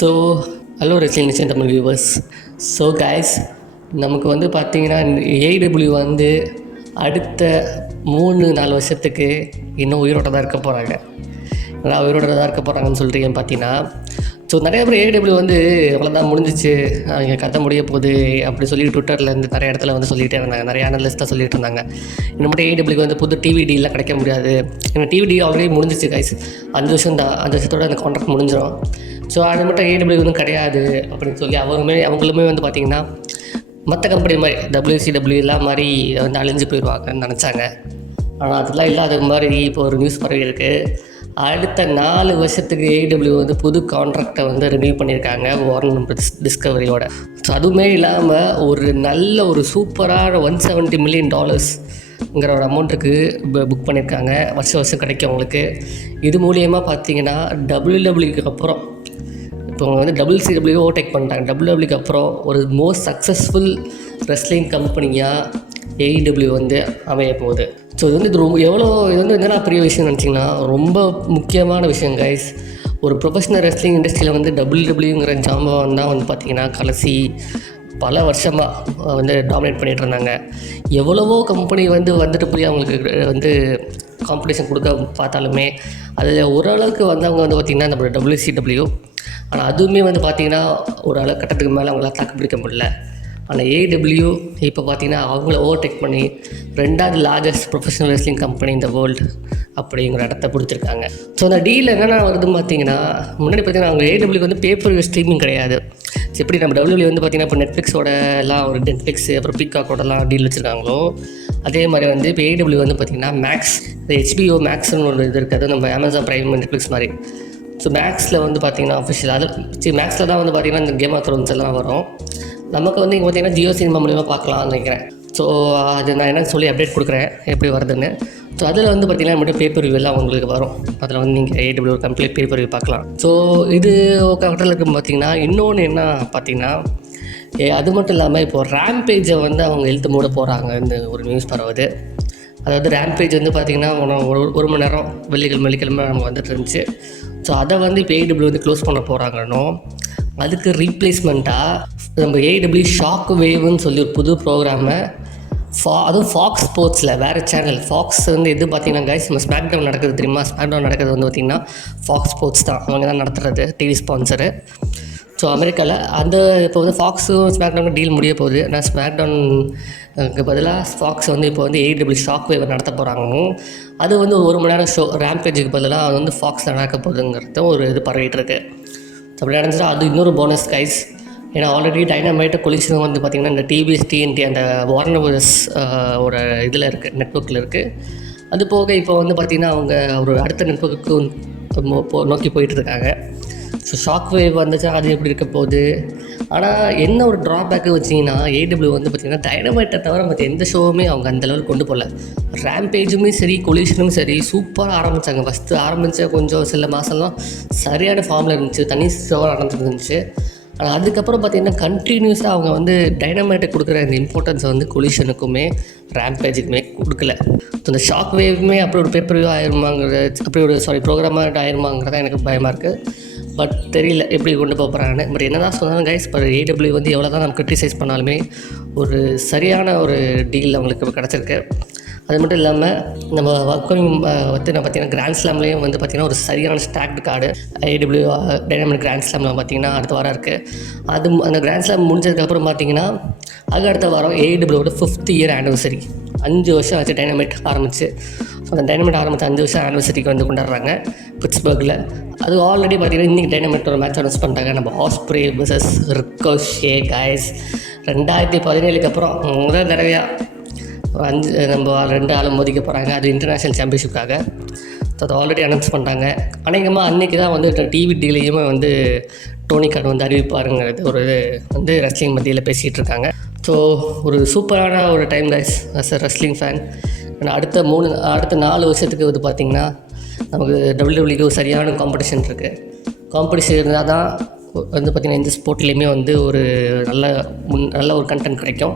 So hello wrestling nation Tamil viewers. So guys, நமக்கு வந்து பார்த்திங்கன்னா ஏடபிள்யூ வந்து அடுத்த 3-4 வருஷத்துக்கு இன்னும் உயிரோட தான் இருக்க போகிறாங்க. நல்லா உயிரோட தான் இருக்க போகிறாங்கன்னு சொல்கிறீங்கன்னு பார்த்தீங்கன்னா, ஸோ நிறைய பேர் ஏடபிள்யூ வந்து அவ்வளோதான் முடிஞ்சிச்சு, அவங்க கதை முடிய போகுது அப்படி சொல்லிட்டு ட்விட்டரில் இருந்து நிறைய இடத்துல வந்து சொல்லிகிட்டே இருந்தாங்க. நிறைய அனலிஸ்ட்டாக சொல்லிட்டு இருந்தாங்க, இன்னும் மட்டும் ஏடபிள்யூக்கு வந்து புது டிவிடிலாம் கிடைக்க முடியாது. ஏன்னா டிவிடி ஆல்ரெடி முடிஞ்சிச்சு கைஸ், 5 வருஷம் தான், 5 வருஷத்தோட அந்த கான்ட்ராக்ட் முடிஞ்சிடும். ஸோ அது மட்டும் ஏடபிள்யூ ஒன்றும் கிடையாது அப்படின்னு சொல்லி அவங்களுமே வந்து பார்த்திங்கன்னா மற்ற கம்பெனி மாதிரி WCW எல்லாம் மாதிரி வந்து அழிஞ்சு போயிடுவாங்கன்னு நினச்சாங்க. ஆனால் அதெல்லாம் இல்லாத மாதிரி இப்போ ஒரு நியூஸ் பரவி இருக்குது. அடுத்த 4 வருஷத்துக்கு ஏடபிள்யூ வந்து புது கான்ட்ராக்டை வந்து ரினியூ பண்ணியிருக்காங்க வார்னர் டிஸ்கவரியோட. ஸோ அதுவுமே இல்லாமல் ஒரு நல்ல ஒரு சூப்பரான $170 மில்லியன் ஒரு அமௌண்ட்டுக்கு புக் பண்ணியிருக்காங்க. வருஷம் கிடைக்கும் அவங்களுக்கு. இது மூலியமாக பார்த்தீங்கன்னா WWEக்கு அப்புறம் இப்போ அவங்க வந்து WCW ஓவர்டேக் பண்ணிட்டாங்க. WWEக்கு அப்புறம் ஒரு மோஸ்ட் சக்ஸஸ்ஃபுல் ரெஸ்லிங் கம்பெனியாக AEW வந்து அமைய போகுது. ஸோ இது வந்து இது வந்து என்னென்ன பெரிய விஷயம் நினச்சிங்கன்னா, ரொம்ப முக்கியமான விஷயம் கைஸ். ஒரு ப்ரொஃபஷனல் ரெஸ்லிங் இண்டஸ்ட்ரியில் வந்து WWEங்கிற ஜாம்பவான் தான் வந்து பார்த்திங்கன்னா கடைசி பல வருஷமாக வந்து டாமினேட் பண்ணிகிட்டு இருந்தாங்க. எவ்வளவோ கம்பெனி வந்துட்டு போய் அவங்களுக்கு வந்து காம்படிஷன் கொடுக்க பார்த்தாலுமே அதில் ஓரளவுக்கு வந்தவங்க வந்து பார்த்திங்கன்னா நம்ம WCW. ஆனால் அதுவுமே வந்து பார்த்திங்கன்னா ஒரு கட்டத்துக்கு மேலே அவங்களால தாக்கு பிடிக்க முடியல. ஆனால் AEW இப்போ பார்த்திங்கன்னா அவங்கள ஓவர்டேக் பண்ணி 2வது லார்ஜஸ்ட் ப்ரொஃபஷனல் ரெஸ்லிங் கம்பெனி இந்த வேர்ல்டு அப்படிங்கிற இடத்த பிடிச்சிருக்காங்க. ஸோ அந்த டீல் என்னென்ன வருதுன்னு பார்த்தீங்கன்னா, முன்னாடி பார்த்திங்கன்னா அவங்க AEWக்கு வந்து பேப்பர் ஸ்ட்ரீமிங் கிடையாது. எப்படி நம்ம WWE வந்து பார்த்திங்கன்னா இப்போ நெட்ஃப்ளிக்ஸோட எல்லாம் ஒரு நெட்ஃப்ளிக்ஸ் அப்புறம் பீகாக்கோடலாம் டீல் வச்சுருக்காங்களோ, அதே மாதிரி வந்து இப்போ AEW வந்து பார்த்திங்கன்னா மேக்ஸ், HBO மேக்ஸ்னு ஒரு இது இருக்குது, நம்ம Amazon Prime நெட்ஃப்ளிக்ஸ் மாதிரி. ஸோ மேக்ஸில் வந்து பார்த்திங்கன்னா அஃபிஷியல் மேக்ஸில் தான் வந்து பார்த்திங்கன்னா இந்த கேம் ஆஃப் த்ரோன்ஸ் எல்லாம் வரும். நமக்கு வந்து இங்கே பார்த்திங்கன்னா ஜியோ சினிமா மூலிமா பார்க்கலாம்னு நினைக்கிறேன். ஸோ அது நான் என்ன சொல்லி அப்டேட் கொடுக்குறேன் எப்படி வருதுன்னு. ஸோ அதில் வந்து பார்த்திங்கன்னா மட்டும் பேப்பர் ரிவ்யூ எல்லாம் உங்களுக்கு வரும். அதில் வந்து நீங்கள் AEW ஒரு கம்ப்ளீட் பேப்பர் ரிவ்யூ பார்க்கலாம். ஸோ இது கரெக்டாக இருக்கும். பார்த்திங்கன்னா இன்னொன்று என்ன பார்த்திங்கன்னா, அது மட்டும் இல்லாமல் இப்போது ரேம்பேஜை வந்து அவங்க இழுத்து மூட போகிறாங்க. இந்த ஒரு நியூஸ் பரவுது. அதாவது ரேம்பேஜ் வந்து பார்த்திங்கன்னா ஒரு மணி நேரம் வெள்ளிக்கிழமை நமக்கு வந்துட்டு இருந்துச்சு. ஸோ அதை வந்து இப்போ AEW வந்து க்ளோஸ் பண்ண போகிறாங்கன்னோ, அதுக்கு ரீப்ளேஸ்மெண்ட்டாக நம்ம AEW ஷாக் வேவ்னு சொல்லி ஒரு புது ப்ரோக்ராமை அதுவும் ஃபாக்ஸ் ஸ்போர்ட்ஸில் வேறு சேனல். ஃபாக்ஸ் வந்து எது பார்த்திங்கன்னா கைஸ், நம்ம ஸ்மாக் டவுன் நடக்குது தெரியுமா? ஸ்மாக் டவுன் நடக்கிறது வந்து பார்த்திங்கன்னா ஃபாக்ஸ் ஸ்போர்ட்ஸ் தான், அவங்க தான் நடத்துகிறது, டிவி ஸ்பான்சரு. ஸோ அமெரிக்காவில் அந்த இப்போ வந்து ஃபாக்ஸும் ஸ்மாக் டவுனும் டீல் முடிய போகுது. ஆனால் ஸ்மாக் டவுனுக்கு பதிலாக ஃபாக்ஸ் வந்து இப்போ வந்து AEW ஷாக் வேவ் நடத்த போகிறாங்க. அது வந்து ஒரு மணி நேரம் ஷோ. ரேம்பேஜுக்கு பதிலாக அது வந்து ஃபாக்ஸில் நடக்க போகுதுங்கிறது ஒரு இது பரவிட்டு இருக்கு. அப்படி நடந்துச்சுன்னா அது இன்னொரு போனஸ் கைஸ். ஏன்னா ஆல்ரெடி டைனமைட் கொலிஷன் வந்து பார்த்திங்கன்னா இந்த TBS TNT அந்த வார்னர் பிரதர்ஸ் ஒரு இதில் இருக்குது, நெட்வொர்க்கில் இருக்குது. அது போக இப்போ வந்து பார்த்திங்கன்னா அவங்க ஒரு அடுத்த நெட்வொர்க்கு நோக்கி போயிட்டுருக்காங்க. ஸோ ஷாக் வேவ் வந்துச்சா அது எப்படி இருக்க போகுது. ஆனால் என்ன ஒரு ட்ராபேக்கு வச்சிங்கன்னா, AEW வந்து பார்த்திங்கன்னா டைனமைட்டை தவிர மற்ற எந்த ஷோவுமே அவங்க அந்த லெவலுக்கு கொண்டு போகல. ரேம்பேஜுமே சரி, கொலிஷனும் சரி சூப்பராக ஆரம்பித்தாங்க. ஃபஸ்ட்டு ஆரம்பித்த கொஞ்சம் சில மாதம்லாம் சரியான ஃபார்மில் இருந்துச்சு, தனி ஷோவாக நடந்துட்டு இருந்துச்சு. ஆனால் அதுக்கப்புறம் பார்த்திங்கன்னா கண்டினியூஸாக அவங்க வந்து டைனமைட்டை கொடுக்குற இந்த இம்பார்ட்டன்ஸை வந்து கொலிஷனுக்குமே ரேம்பேஜுக்குமே கொடுக்கல. ஸோ இந்த ஷாக் வேவுமே அப்படி ஒரு பேப்பர் வியூ ஆயிருமாங்கிறது, அப்படி ஒரு ஆயிருமாங்கிறதா எனக்கு பயமாக இருக்குது. பட் தெரியல எப்படி கொண்டு போகிறாங்கன்னு. பட் என்ன தான் சொன்னாலும் கைஸ், இப்போ AEW வந்து எவ்வளோ தான் நம்ம கிரிட்டிசைஸ் பண்ணாலுமே ஒரு சரியான ஒரு டீல் அவங்களுக்கு இப்போ கிடச்சிருக்கு. அது மட்டும் இல்லாமல் நம்ம அப்கமிங் வந்து நான் பார்த்திங்கன்னா கிராண்ட் ஸ்லாம்லேயும் வந்து பார்த்திங்கன்னா ஒரு சரியான stacked card AEW Dynamite grand ஸ்லாமில் பார்த்திங்கன்னா அடுத்த வாரம் இருக்குது. அது அந்த கிராண்ட் ஸ்லாம் முடிஞ்சதுக்கப்புறம் பார்த்திங்கன்னா அடுத்த வாரம் AEWவோட 5th இயர் ஆனிவர்சரி. 5 வருஷம் ஆச்சு டைனமைட் ஆரம்பிச்சு. ஸோ அந்த டைனமைட் ஆரம்பித்து 5 வருஷம் ஆனிவர்சரிக்கு வந்து கொண்டாடுறாங்க பிட்ஸ்பர்கில். அது ஆல்ரெடி பார்த்திங்கன்னா இன்றைக்கி டைனமைட் ஒரு மேட்ச் அனௌன்ஸ் பண்ணிட்டாங்க. நம்ம ஆஸ்ப்ரே vs ரிக்கோஷே கைஸ். 2017 அப்புறம் முதல் தடவையாக நம்ம 2 ஆளும் மோதிக்க போகிறாங்க. அது இன்டர்நேஷ்னல் சாம்பியன்ஷிப்காக. ஸோ அதை ஆல்ரெடி அனௌன்ஸ் பண்ணிட்டாங்க. அநேகமாக அன்றைக்கி தான் வந்து டிவிடிலையுமே வந்து டோனி கான் வந்து அறிவிப்பாருங்கிறது ஒரு வந்து ரெஸ்லிங் மத்தியில் பேசிகிட்டு இருக்காங்க. ஸோ ஒரு சூப்பரான ஒரு time guys as a wrestling fan. அடுத்த 4 வருஷத்துக்கு வந்து பார்த்திங்கன்னா நமக்கு WWEக்கு ஒரு சரியான காம்படிஷன் இருக்குது. காம்படிஷன் இருந்தால் தான் வந்து பார்த்திங்கன்னா இந்த ஸ்போர்ட்லேயுமே வந்து ஒரு நல்ல ஒரு கண்டென்ட் கிடைக்கும்.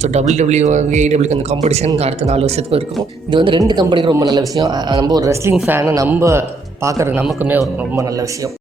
ஸோ AEWக்கு அந்த காம்படிஷன் அடுத்த 4 வருஷத்துக்கும் இருக்கும். இது வந்து 2 கம்பெனிக்கு ரொம்ப நல்ல விஷயம். நம்ம ஒரு ரெஸ்லிங் ஃபேனை நம்ம பார்க்குறது நமக்குமே ரொம்ப நல்ல விஷயம்.